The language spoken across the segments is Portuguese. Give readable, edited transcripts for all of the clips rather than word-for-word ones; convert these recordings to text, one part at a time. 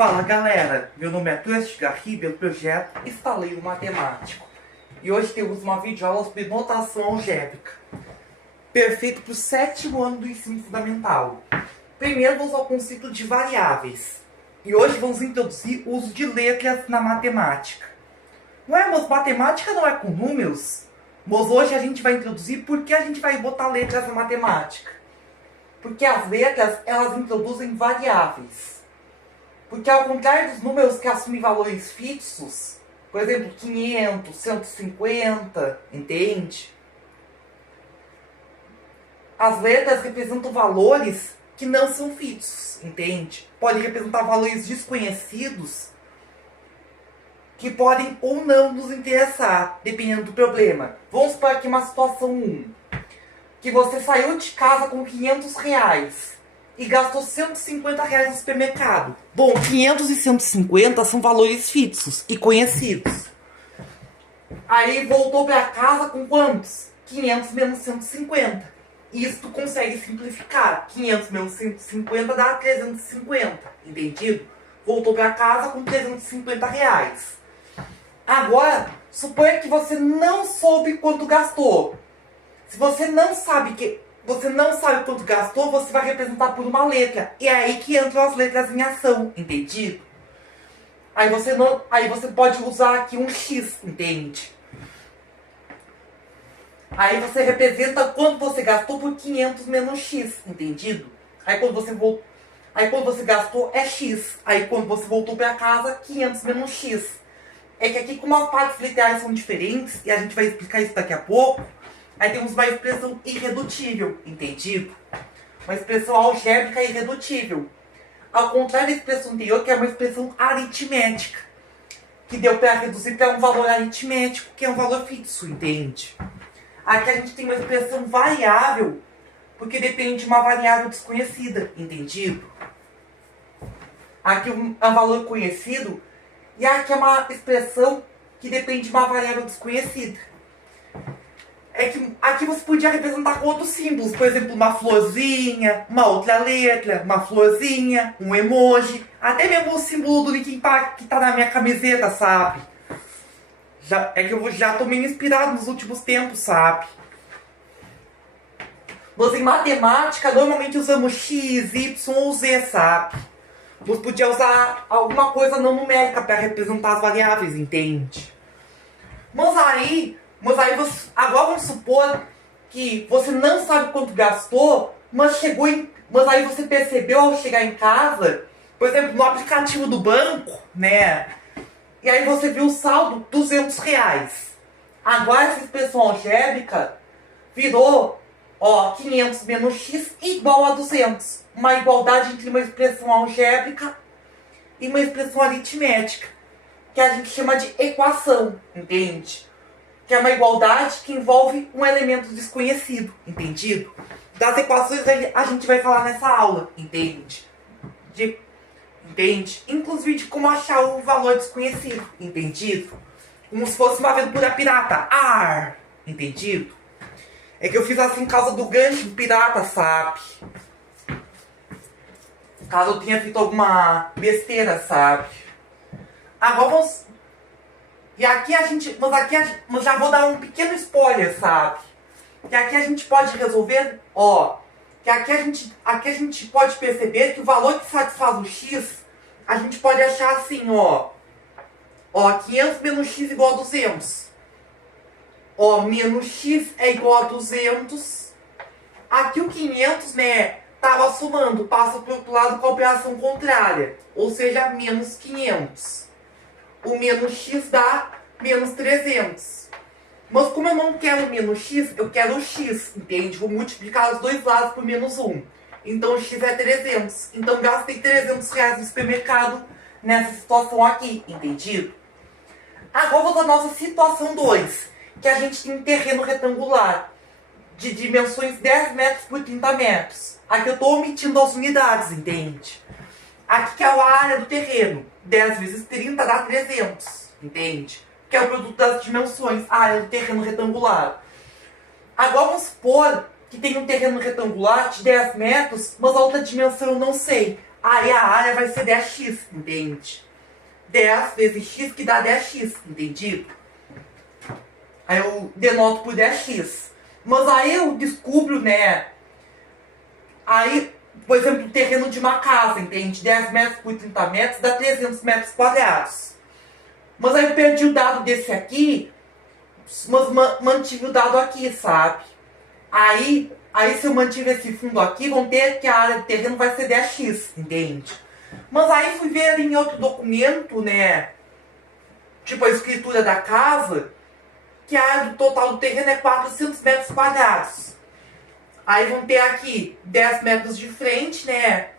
Fala galera, meu nome é Clécio Garribe, do projeto Estaleiro Matemático. E hoje temos uma videoaula sobre notação algébrica, perfeito para o 7º ano do ensino fundamental. Primeiro vamos ao conceito de variáveis. E hoje vamos introduzir o uso de letras na matemática. Mas matemática não é com números? Mas hoje a gente vai introduzir por que a gente vai botar letras na matemática. Porque as letras, elas introduzem variáveis. Porque ao contrário dos números que assumem valores fixos, por exemplo, 500, 150, entende? As letras representam valores que não são fixos, entende? Podem representar valores desconhecidos que podem ou não nos interessar, dependendo do problema. Vamos supor aqui uma situação 1. Que você saiu de casa com 500 reais e gastou 150 reais no supermercado. Bom, 500 e 150 são valores fixos e conhecidos. Aí voltou para casa com quantos? 500 menos 150. Isso tu consegue simplificar. 500 menos 150 dá 350. Entendido? Voltou para casa com 350 reais. Agora, suponha que você não soube quanto gastou. Se você não sabe quanto gastou, você vai representar por uma letra. E é aí que entram as letras em ação, entendido? Aí você pode usar aqui um X, entende? Aí você representa quanto você gastou por 500 menos X, entendido? Aí quando você gastou é X. Aí quando você voltou para casa, 500 menos X. É que aqui, como as partes literais são diferentes, e a gente vai explicar isso daqui a pouco, aí temos uma expressão irredutível, entendido? Uma expressão algébrica irredutível. Ao contrário da expressão anterior, que é uma expressão aritmética, que deu para reduzir para um valor aritmético, que é um valor fixo, entende? Aqui a gente tem uma expressão variável, porque depende de uma variável desconhecida, entendido? Aqui é um valor conhecido, e aqui é uma expressão que depende de uma variável desconhecida. É que aqui você podia representar com outros símbolos, por exemplo, uma florzinha, uma outra letra, uma florzinha, um emoji, até mesmo o símbolo do Linkin Park que tá na minha camiseta, sabe? É que eu já tô meio inspirado nos últimos tempos, sabe? Nós em matemática normalmente usamos X, Y ou Z, sabe? Você podia usar alguma coisa não numérica para representar as variáveis, entende? Mas aí agora vamos supor que você não sabe quanto gastou, mas aí você percebeu ao chegar em casa, por exemplo, no aplicativo do banco, né? E aí você viu o saldo, 200 reais. Agora essa expressão algébrica virou, 500 menos x igual a 200. Uma igualdade entre uma expressão algébrica e uma expressão aritmética, que a gente chama de equação, entende? Que é uma igualdade que envolve um elemento desconhecido, entendido? Das equações a gente vai falar nessa aula, entende? Entende? Inclusive de como achar o valor desconhecido, entendido? Como se fosse uma aventura pirata, entendido? É que eu fiz assim por causa do gancho do pirata, sabe? Caso eu tenha feito alguma besteira, sabe? Agora vamos... E aqui mas já vou dar um pequeno spoiler, sabe? Que aqui a gente pode resolver, que aqui a gente pode perceber que o valor que satisfaz o x, a gente pode achar assim, 500 menos x igual a 200. Menos x é igual a 200. Aqui o 500, né, tava somando, passa para o outro lado com a operação contrária, ou seja, menos 500. O menos x dá menos 300. Mas como eu não quero menos x, eu quero o x, entende? Vou multiplicar os dois lados por menos 1. Então o x é 300. Então gastei 300 reais no supermercado nessa situação aqui, entendido? Agora vou da nossa situação 2, que a gente tem um terreno retangular de dimensões 10 metros por 30 metros. Aqui eu estou omitindo as unidades, entende? Aqui que é a área do terreno. 10 vezes 30 dá 300, entende? Que é o produto das dimensões, a área do terreno retangular. Agora vamos supor que tem um terreno retangular de 10 metros, mas a outra dimensão eu não sei. aí a área vai ser 10x, entende? 10 vezes x que dá 10x, entendido? Aí eu denoto por 10x. Mas aí eu descubro, né? Aí, por exemplo, o terreno de uma casa, entende? 10 metros por 30 metros dá 300 metros quadrados. Mas aí eu perdi o dado desse aqui, mas mantive o dado aqui, sabe? Aí se eu mantiver esse fundo aqui, vão ter que a área do terreno vai ser 10x, entende? Mas aí fui ver ali em outro documento, né? Tipo a escritura da casa, que a área total do terreno é 400 metros quadrados. Aí vão ter aqui 10 metros de frente, né?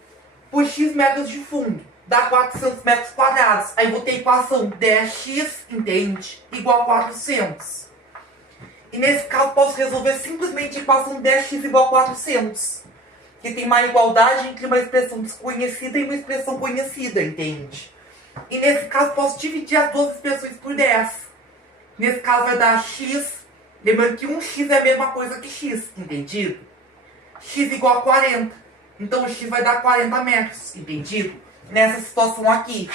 Por x metros de fundo. Dá 400 metros quadrados. Aí vou ter a equação 10x, entende? Igual a 400. E nesse caso posso resolver simplesmente a equação 10x igual a 400. Que tem uma igualdade entre uma expressão desconhecida e uma expressão conhecida, entende? E nesse caso posso dividir as duas expressões por 10. Nesse caso vai dar x. Lembrando que 1x é a mesma coisa que x, entendido? X igual a 40. Então o x vai dar 40 metros, entendido? Nessa situação aqui.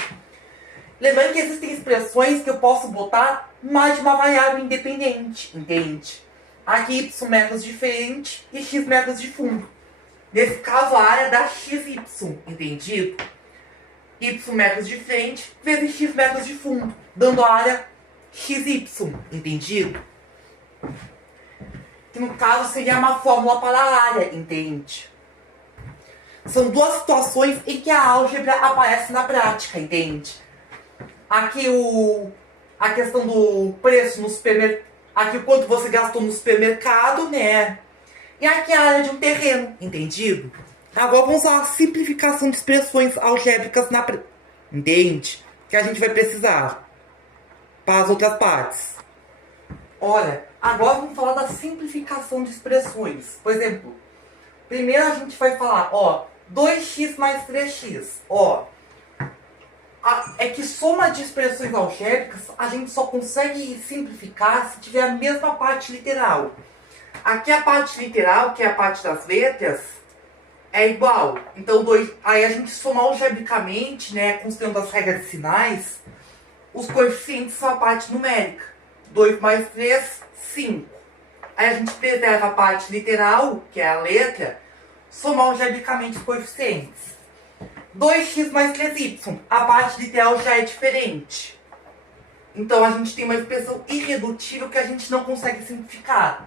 Lembrando que existem expressões que eu posso botar mais de uma variável independente, entende? Aqui y metros de frente e x metros de fundo. Nesse caso a área dá xy, entendido? Y metros de frente vezes x metros de fundo, dando a área xy, entendido? Que no caso seria uma fórmula para a área, entende? São duas situações em que a álgebra aparece na prática, entende? Aqui a questão do preço no supermercado, aqui o quanto você gastou no supermercado, né? E aqui a área de um terreno, entendido? Agora vamos a simplificação de expressões algébricas na prática, entende? Que a gente vai precisar para as outras partes. Olha, agora vamos falar da simplificação de expressões. Por exemplo, primeiro a gente vai falar, ó, 2x mais 3x. Ó, é que soma de expressões algébricas a gente só consegue simplificar se tiver a mesma parte literal. Aqui a parte literal, que é a parte das letras, é igual. Então, aí a gente soma algebricamente, né, considerando as regras de sinais, os coeficientes são a parte numérica. 2 mais 3, 5. Aí a gente preserva a parte literal, que é a letra, soma algebricamente os coeficientes. 2x mais 3y. A parte literal já é diferente. Então a gente tem uma expressão irredutível que a gente não consegue simplificar.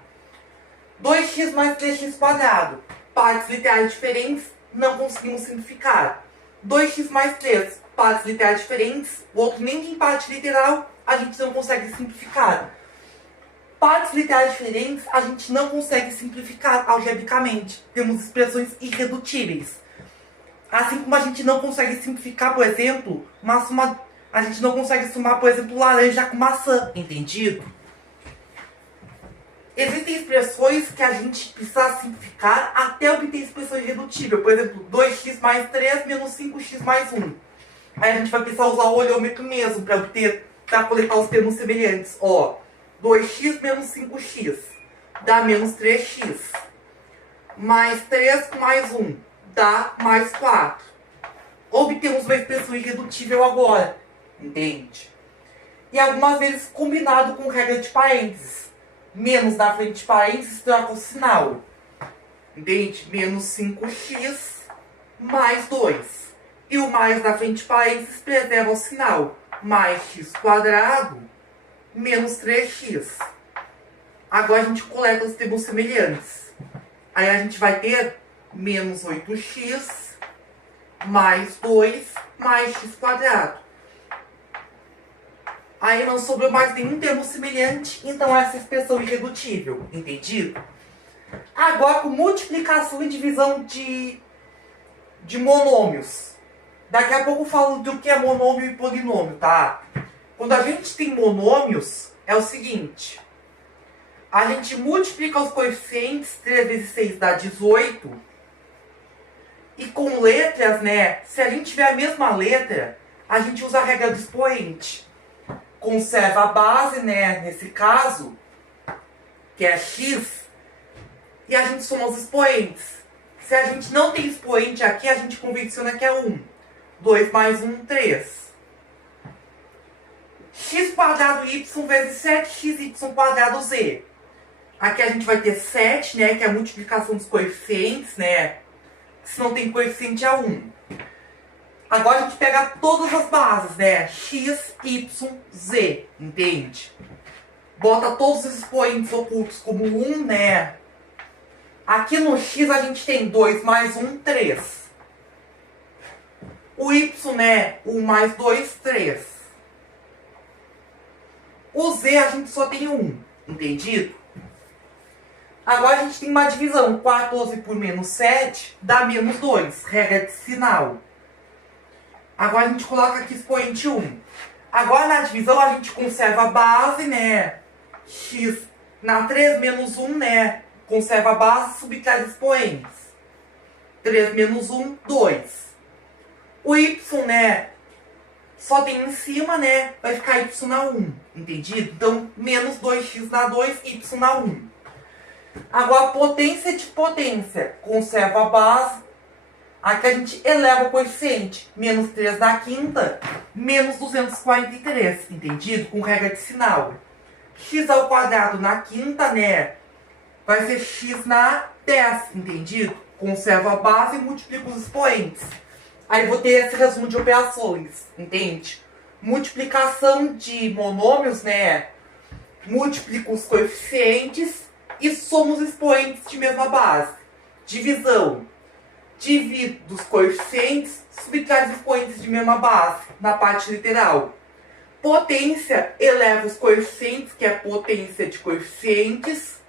2x mais 3x quadrado. Partes literais diferentes, não conseguimos simplificar. 2x mais 3. Partes literais diferentes, o outro nem tem parte literal, a gente não consegue simplificar. Partes literais diferentes, a gente não consegue simplificar algebricamente. Temos expressões irredutíveis. Assim como a gente não consegue simplificar, por exemplo, a gente não consegue somar, por exemplo, laranja com maçã, entendido? Existem expressões que a gente precisa simplificar até obter expressão irredutível. Por exemplo, 2x mais 3 menos 5x mais 1. Aí a gente vai precisar usar o olhômetro mesmo para coletar os termos semelhantes. Ó, 2x menos 5x dá menos 3x. Mais 3 mais 1 dá mais 4. Obtemos uma expressão irredutível agora. Entende? E algumas vezes combinado com regra de parênteses. Menos na frente de parênteses troca o sinal. Entende? Menos 5x mais 2. E o mais na frente de parênteses preserva o sinal. Mais x quadrado menos 3x. Agora a gente coleta os termos semelhantes. Aí a gente vai ter menos 8x mais 2 mais x quadrado. Aí não sobrou mais nenhum termo semelhante, então essa expressão irredutível, entendido? Agora com multiplicação e divisão de monômios. Daqui a pouco eu falo do que é monômio e polinômio, tá? Quando a gente tem monômios, é o seguinte. A gente multiplica os coeficientes, 3 vezes 6 dá 18. E com letras, né? Se a gente tiver a mesma letra, a gente usa a regra do expoente. Conserva a base, né? Nesse caso, que é x. E a gente soma os expoentes. Se a gente não tem expoente aqui, a gente convenciona que é 1. 2 mais 1, 3. X quadrado y vezes 7xy quadrado z. Aqui a gente vai ter 7, né, que é a multiplicação dos coeficientes, né? Se não tem coeficiente é 1. Agora a gente pega todas as bases, né? X, y, z, entende? Bota todos os expoentes ocultos como 1, né? Aqui no x a gente tem 2 mais 1, 3. O y, né? 1 mais 2, 3. O z a gente só tem 1, entendido? Agora a gente tem uma divisão. 14 por menos 7 dá menos 2. Regra de sinal. Agora a gente coloca aqui expoente 1. Agora na divisão a gente conserva a base, né? X na 3 menos 1, né? Conserva a base, subtrai os expoentes. 3 menos 1, 2. O y, né? Só tem em cima, né? Vai ficar y na 1. Entendido? Então, menos 2x na 2, y na 1. Agora, potência de potência. Conserva a base. Aqui a gente eleva o coeficiente. Menos 3 na quinta, menos 243. Entendido? Com regra de sinal. X ao quadrado na quinta, né? Vai ser x na 10. Entendido? Conserva a base e multiplica os expoentes. Aí vou ter esse resumo de operações. Entende? Multiplicação de monômios, né? Multiplica os coeficientes e soma os expoentes de mesma base. Divisão. Divido os coeficientes, subtrai os expoentes de mesma base, na parte literal. Potência, eleva os coeficientes, que é a potência de coeficientes,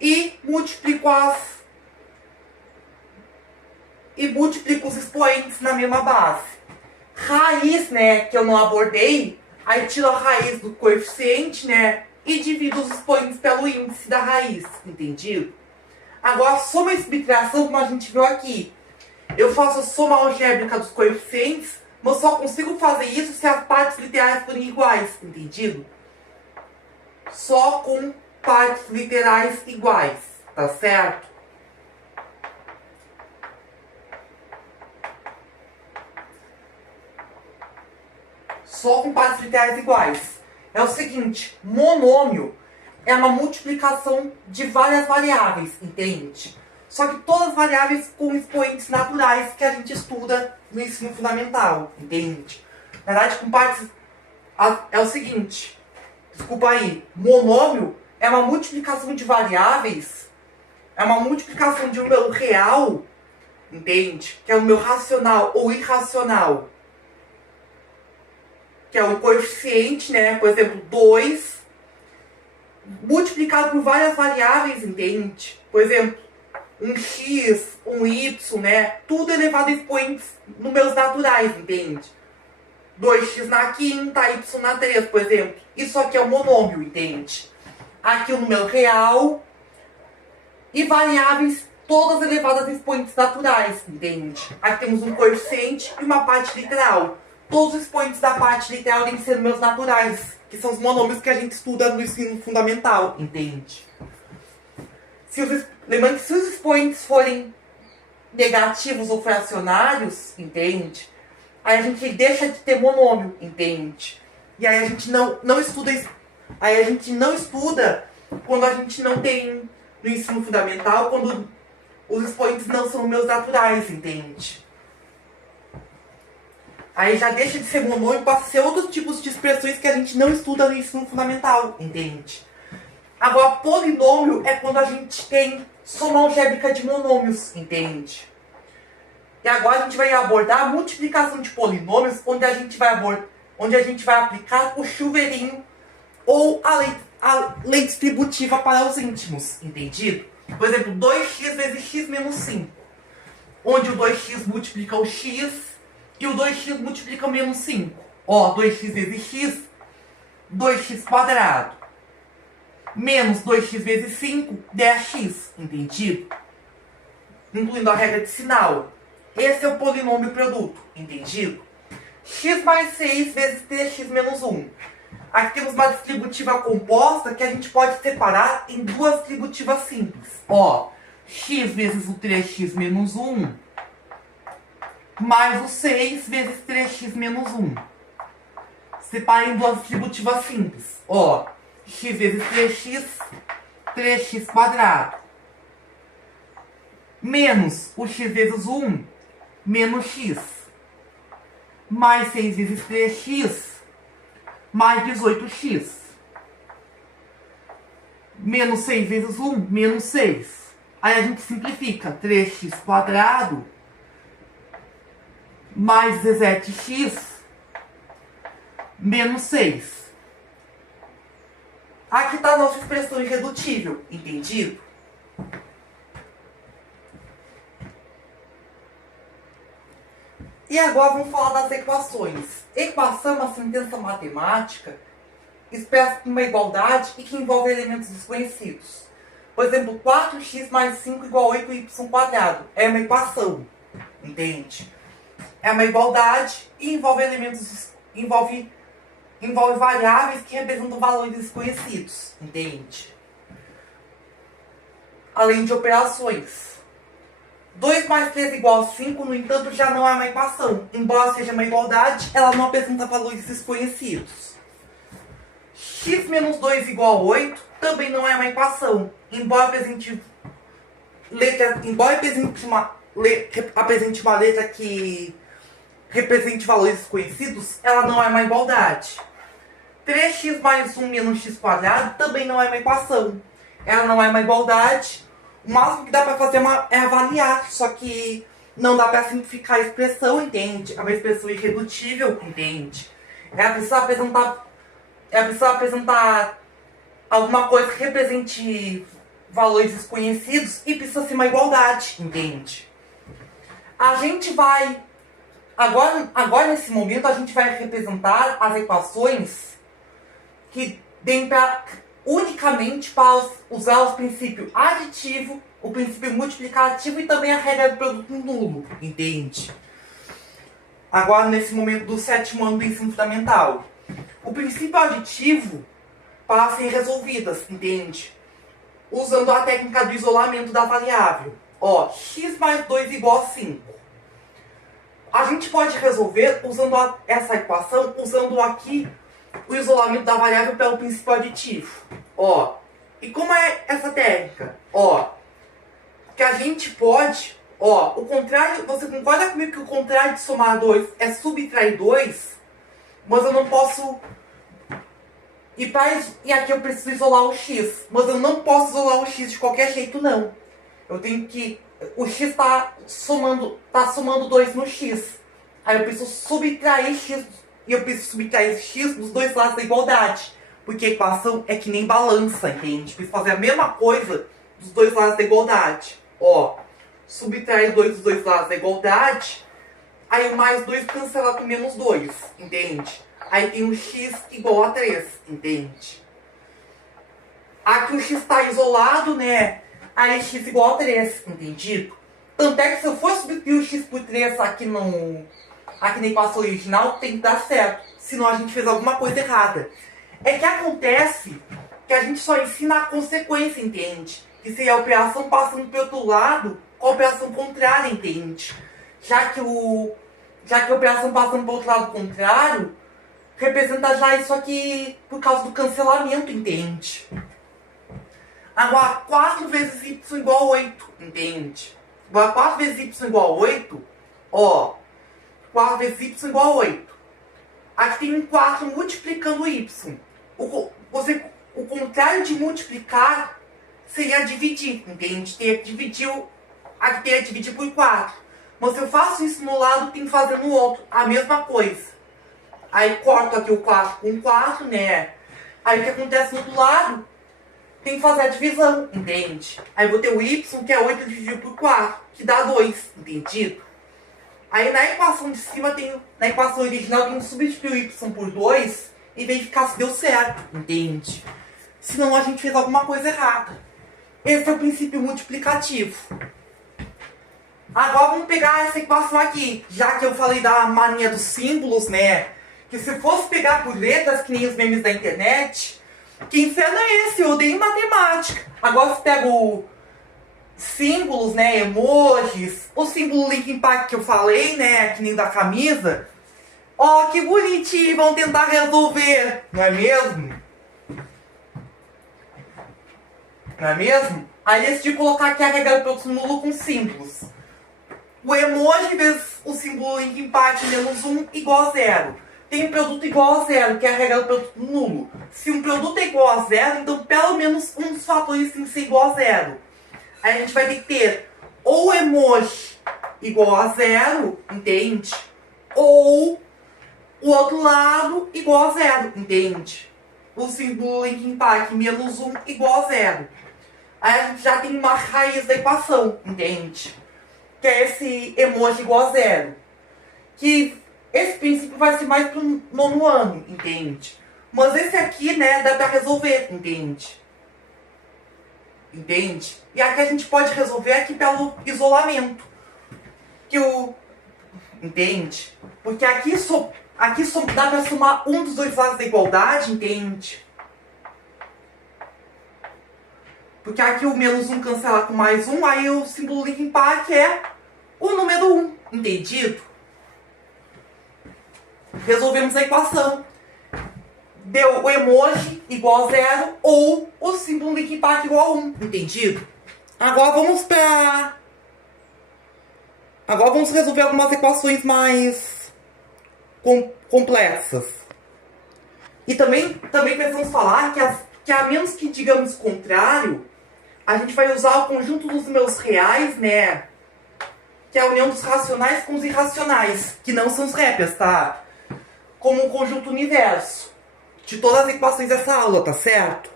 e multiplico os expoentes na mesma base. Raiz, né, que eu não abordei, aí tiro a raiz do coeficiente, né, e divido os expoentes pelo índice da raiz, entendido? Agora, soma e subtração, como a gente viu aqui. Eu faço a soma algébrica dos coeficientes, mas só consigo fazer isso se as partes literais forem iguais, entendido? Só com partes literais iguais, tá certo? Só com partes literais iguais. É o seguinte, monômio é uma multiplicação de várias variáveis, entende? Só que todas as variáveis com expoentes naturais que a gente estuda no ensino fundamental, entende? Na verdade, com partes... É o seguinte, desculpa aí, monômio é uma multiplicação de variáveis, é uma multiplicação de um número real, entende? Que é o número racional ou irracional. Que é o coeficiente, né? Por exemplo, 2... multiplicado por várias variáveis, entende? Por exemplo, um x, um y, né? Tudo elevado a expoentes números naturais, entende? 2x na quinta, y na 3, por exemplo. Isso aqui é um monômio, entende? Aqui o número real e variáveis todas elevadas a expoentes naturais, entende? Aqui temos um coeficiente e uma parte literal. Todos os expoentes da parte literal têm que ser números naturais, que são os monômios que a gente estuda no ensino fundamental, entende? Lembrando que se os expoentes forem negativos ou fracionários, entende? Aí a gente deixa de ter monômio, entende? E aí a gente não estuda. Aí a gente não estuda quando a gente não tem no ensino fundamental, quando os expoentes não são números naturais, entende? Aí já deixa de ser monômio e passa a ser outros tipos de expressões que a gente não estuda no ensino fundamental, entende? Agora, polinômio é quando a gente tem soma algébrica de monômios, entende? E agora a gente vai abordar a multiplicação de polinômios, onde a gente vai aplicar o chuveirinho ou a lei distributiva para os íntimos, entendido? Por exemplo, 2x vezes x menos 5, onde o 2x multiplica o x e o 2x multiplica o menos 5. Ó, 2x vezes x, 2x quadrado. Menos 2x vezes 5, 10x, entendido? Incluindo a regra de sinal. Esse é o polinômio produto, entendido? X mais 6 vezes 3x menos 1. Aqui temos uma distributiva composta que a gente pode separar em duas distributivas simples. Ó, x vezes o 3x menos 1, mais o 6 vezes 3x menos 1. Separem duas distributivas simples. Ó, x vezes 3x, 3x quadrado. Menos o x vezes 1, menos x. Mais 6 vezes 3x, mais 18x. Menos 6 vezes 1, menos 6. Aí a gente simplifica. 3x quadrado mais 17x menos 6. Aqui está a nossa expressão irredutível. Entendido? E agora vamos falar das equações. Equação é uma sentença matemática expressa uma igualdade e que envolve elementos desconhecidos. Por exemplo, 4x mais 5 igual a 8y². É uma equação. Entende? É uma igualdade e envolve elementos... Envolve variáveis que representam valores desconhecidos. Entende? Além de operações. 2 mais 3 igual a 5, no entanto, já não é uma equação. Embora seja uma igualdade, ela não apresenta valores desconhecidos. X menos 2 igual a 8 também não é uma equação. Embora apresente uma letra que represente valores desconhecidos, ela não é uma igualdade. 3x mais 1 menos x² também não é uma equação. Ela não é uma igualdade. O máximo que dá para fazer é avaliar, só que não dá para simplificar a expressão, entende? É uma expressão irredutível, entende? Ela precisa apresentar alguma coisa que represente valores desconhecidos e precisa ser uma igualdade, entende? A gente vai... Agora nesse momento, a gente vai representar as equações que deem unicamente para usar os princípios aditivo, o princípio multiplicativo e também a regra do produto nulo, entende? Agora, nesse momento do 7º ano do ensino fundamental. O princípio aditivo para serem resolvidas, entende? Usando a técnica do isolamento da variável. Ó, x mais 2 igual a 5. A gente pode resolver usando essa equação, usando aqui o isolamento da variável pelo princípio aditivo. Ó, e como é essa técnica? Ó, que a gente pode... Ó, o contrário... Você concorda comigo que o contrário de somar 2 é subtrair 2? Mas eu não posso... E aqui eu preciso isolar o x. Mas eu não posso isolar o x de qualquer jeito, não. Eu tenho que... O x está somando 2 no x. Aí eu preciso subtrair x. E eu preciso subtrair x dos dois lados da igualdade. Porque a equação é que nem balança, entende? Preciso fazer a mesma coisa dos dois lados da igualdade. Ó, subtrair 2 dos dois lados da igualdade. Aí o mais 2 cancela com menos 2, entende? Aí tem o x igual a 3, entende? Aqui o x está isolado, né? Aí x igual a 3, entendido? Tanto é que se eu for substituir o x por 3 aqui na equação original, tem que dar certo. Senão a gente fez alguma coisa errada. É que acontece que a gente só ensina a consequência, entende? Que seria a operação passando para o outro lado com a operação contrária, entende? Já que a operação passando para o outro lado contrário representa já isso aqui por causa do cancelamento, entende? Agora, 4 vezes y igual a 8, entende? Agora, 4 vezes y igual a 8, ó, 4 vezes y igual a 8. Aqui tem um 4 multiplicando y. O contrário de multiplicar seria dividir, entende? Aqui teria que dividir por 4. Mas se eu faço isso no lado, tem que fazer no outro. A mesma coisa. Aí corto aqui o 4 com 4, né? Aí o que acontece no outro lado? Tem que fazer a divisão, entende? Aí eu vou ter o y, que é 8 dividido por 4, que dá 2, entendido? Aí na equação de cima, na equação original, tem que substituir o y por 2 e verificar se deu certo, entende? Senão a gente fez alguma coisa errada. Esse é o princípio multiplicativo. Agora vamos pegar essa equação aqui. Já que eu falei da mania dos símbolos, né? Que se fosse pegar por letras, que nem os memes da internet, que inferno é esse? Eu odeio matemática. Agora símbolos, né, emojis, o símbolo Linkin Park que eu falei, né, que nem da camisa. Ó, que bonitinho, vão tentar resolver, não é mesmo? Não é mesmo? Aí decidi colocar aqui a regra do produto nulo com símbolos. O emoji vezes o símbolo Linkin Park menos 1 igual a 0. Tem um produto igual a 0, que é a regra do produto nulo. Se um produto é igual a 0, então pelo menos um dos fatores tem que ser igual a 0. Aí a gente vai ter que ter ou emoji igual a 0, entende? Ou o outro lado igual a 0, entende? O símbolo Linkin Park menos 1 igual a 0. Aí a gente já tem uma raiz da equação, entende? Que é esse emoji igual a 0. Que esse princípio vai ser mais pro nono ano, entende? Mas esse aqui, né, dá pra resolver, entende? Entende? E aqui a gente pode resolver aqui pelo isolamento. Que o... Entende? Porque aqui dá pra somar um dos dois lados da igualdade, entende? Porque aqui o menos 1 cancela com mais 1, aí o símbolo Linkin Park é o número 1, entendido? Resolvemos a equação. Deu o emoji igual a 0 ou o símbolo Linkin Park igual a 1, entendido? Agora vamos resolver algumas equações mais complexas. E também precisamos falar que a menos que digamos o contrário, a gente vai usar o conjunto dos números reais, né? Que é a união dos racionais com os irracionais, que não são os répeas, tá? Como um conjunto universo de todas as equações dessa aula, tá certo?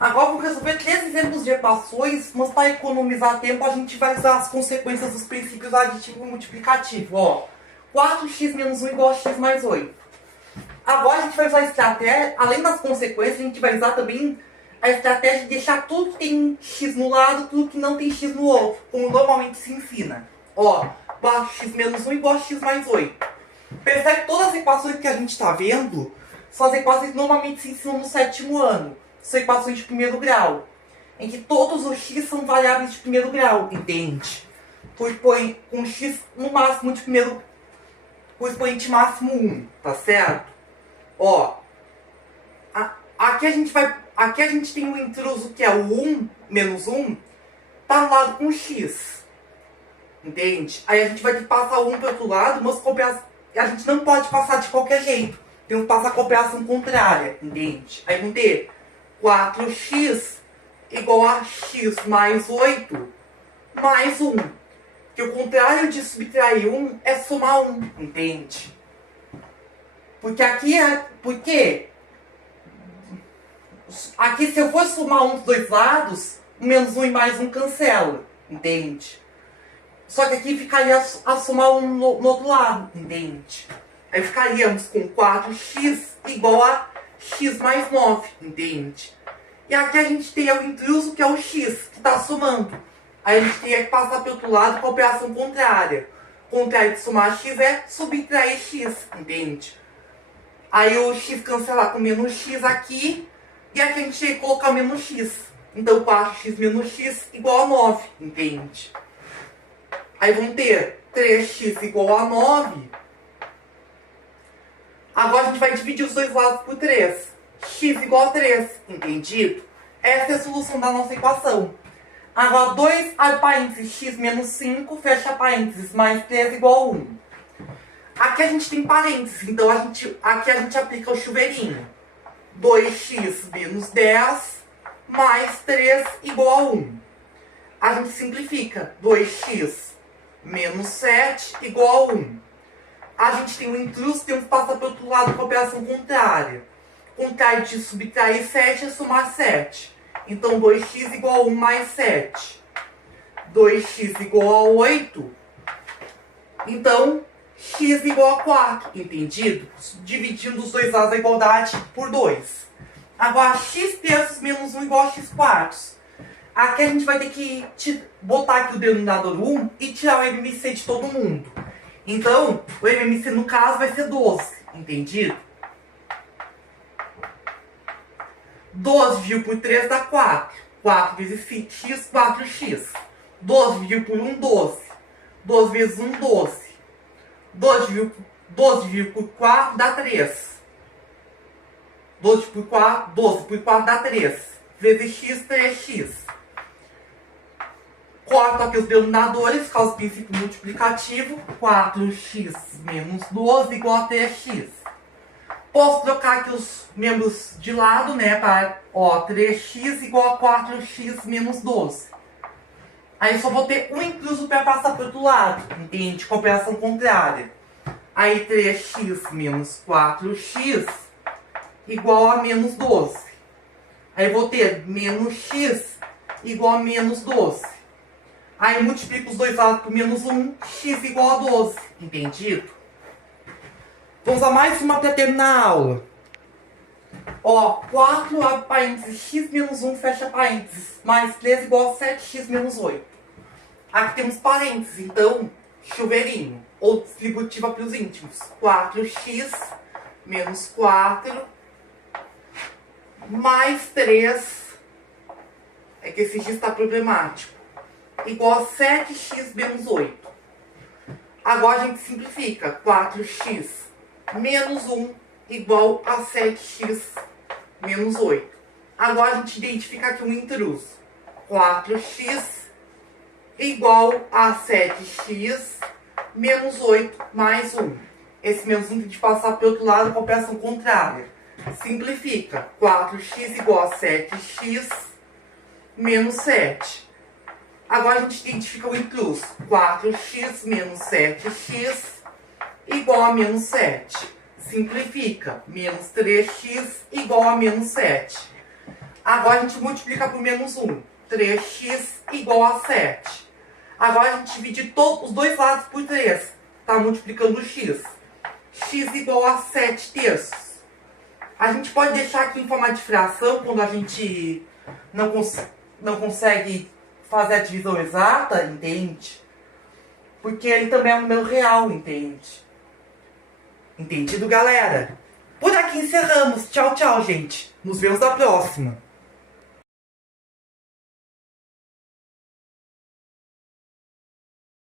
Agora vamos resolver 3 exemplos de equações, mas para economizar tempo a gente vai usar as consequências dos princípios aditivo e multiplicativo. Ó, 4x menos 1 igual a x mais 8. Agora a gente vai usar a estratégia, além das consequências, a gente vai usar também a estratégia de deixar tudo que tem x no lado, tudo que não tem x no outro, como normalmente se ensina. Ó, 4x menos 1 igual a x mais 8. Percebe que todas as equações que a gente está vendo são as equações que normalmente se ensinam no 7º ano. São equações de primeiro grau, em que todos os x são variáveis de primeiro grau, entende? Por põe um x no máximo de primeiro, o expoente máximo 1, tá certo? Ó, aqui a gente tem um intruso que é o 1 menos 1, tá no lado com x, entende? Aí a gente vai ter que passar o 1 para outro lado, mas a gente não pode passar de qualquer jeito. Temos que passar com a operação contrária, entende? Aí vamos ter 4x igual a x mais 8 mais 1. Que o contrário de subtrair 1 é somar 1, entende? Porque aqui se eu for somar um dos dois lados, menos 1 e mais 1 cancela, entende? Só que aqui ficaria a somar 1 no outro lado, entende? Aí ficaríamos com 4x igual a x mais 9, entende? E aqui a gente tem o intruso, que é o x, que está somando. Aí a gente teria que passar para o outro lado com a operação contrária. O contrário de somar x é subtrair x, entende? Aí o x cancelar com menos x aqui, e aqui a gente teria que colocar menos x. Então 4x menos x igual a 9, entende? Aí vamos ter 3x igual a 9. Agora a gente vai dividir os dois lados por 3. X igual a 3, entendido? Essa é a solução da nossa equação. Agora 2 abre parênteses, x menos 5, fecha parênteses, mais 3 igual a 1. Aqui a gente tem parênteses, então aqui a gente aplica o chuveirinho. 2x menos 10 mais 3 igual a 1. A gente simplifica. 2x menos 7 igual a 1. A gente tem um intruso, temos que passar para o outro lado com a operação contrária. Contrário de subtrair 7 é somar 7. Então 2x igual a 1 mais 7. 2x igual a 8. Então x igual a 4, entendido? Dividindo os dois lados da igualdade por 2. Agora x terços menos 1 igual a x quartos. Aqui a gente vai ter que botar aqui o denominador 1 e tirar o MMC de todo mundo. Então, o MMC no caso vai ser 12, entendido? 12 dividido por 3 dá 4. 4 vezes x, 4x. 12 dividido por 1, 12. 12 vezes 1, 12. 12 dividido por 4 dá 3. 12 por 4 dá 3. Vezes x, 3x. Corto aqui os denominadores, causa o princípio multiplicativo. 4x menos 12 igual a 3x. Posso trocar aqui os membros de lado, né? Para, 3x igual a 4x menos 12. Aí só vou ter um incluso para passar para o outro lado, entende? Com operação contrária. Aí 3x menos 4x igual a menos 12. Aí vou ter menos x igual a menos 12. Aí multiplico os dois lados por menos 1, x igual a 12. Entendido? Vamos a mais uma para terminar a aula. 4 abre parênteses, x menos 1 fecha parênteses, mais 3 igual a 7x menos 8. Aqui temos parênteses, então, chuveirinho, ou distributiva para os íntimos. 4x menos 4 mais 3, é que esse x está problemático, igual a 7x menos 8. Agora a gente simplifica. 4x menos 1 igual a 7x menos 8. Agora a gente identifica aqui um intruso. 4x igual a 7x menos 8 mais 1. Esse menos 1 tem que passar para o outro lado com a operação contrária. Simplifica. 4x igual a 7x menos 7. Agora a gente identifica o intruso. 4x menos 7x igual a menos 7. Simplifica. Menos 3x igual a menos 7. Agora a gente multiplica por menos 1. 3x igual a 7. Agora a gente divide os dois lados por 3. Está multiplicando o x. X igual a 7 terços. A gente pode deixar aqui em forma de fração quando a gente não consegue fazer a divisão exata, entende? Porque ele também é um número real, entende? Entendido, galera? Por aqui encerramos. Tchau, tchau, gente. Nos vemos na próxima.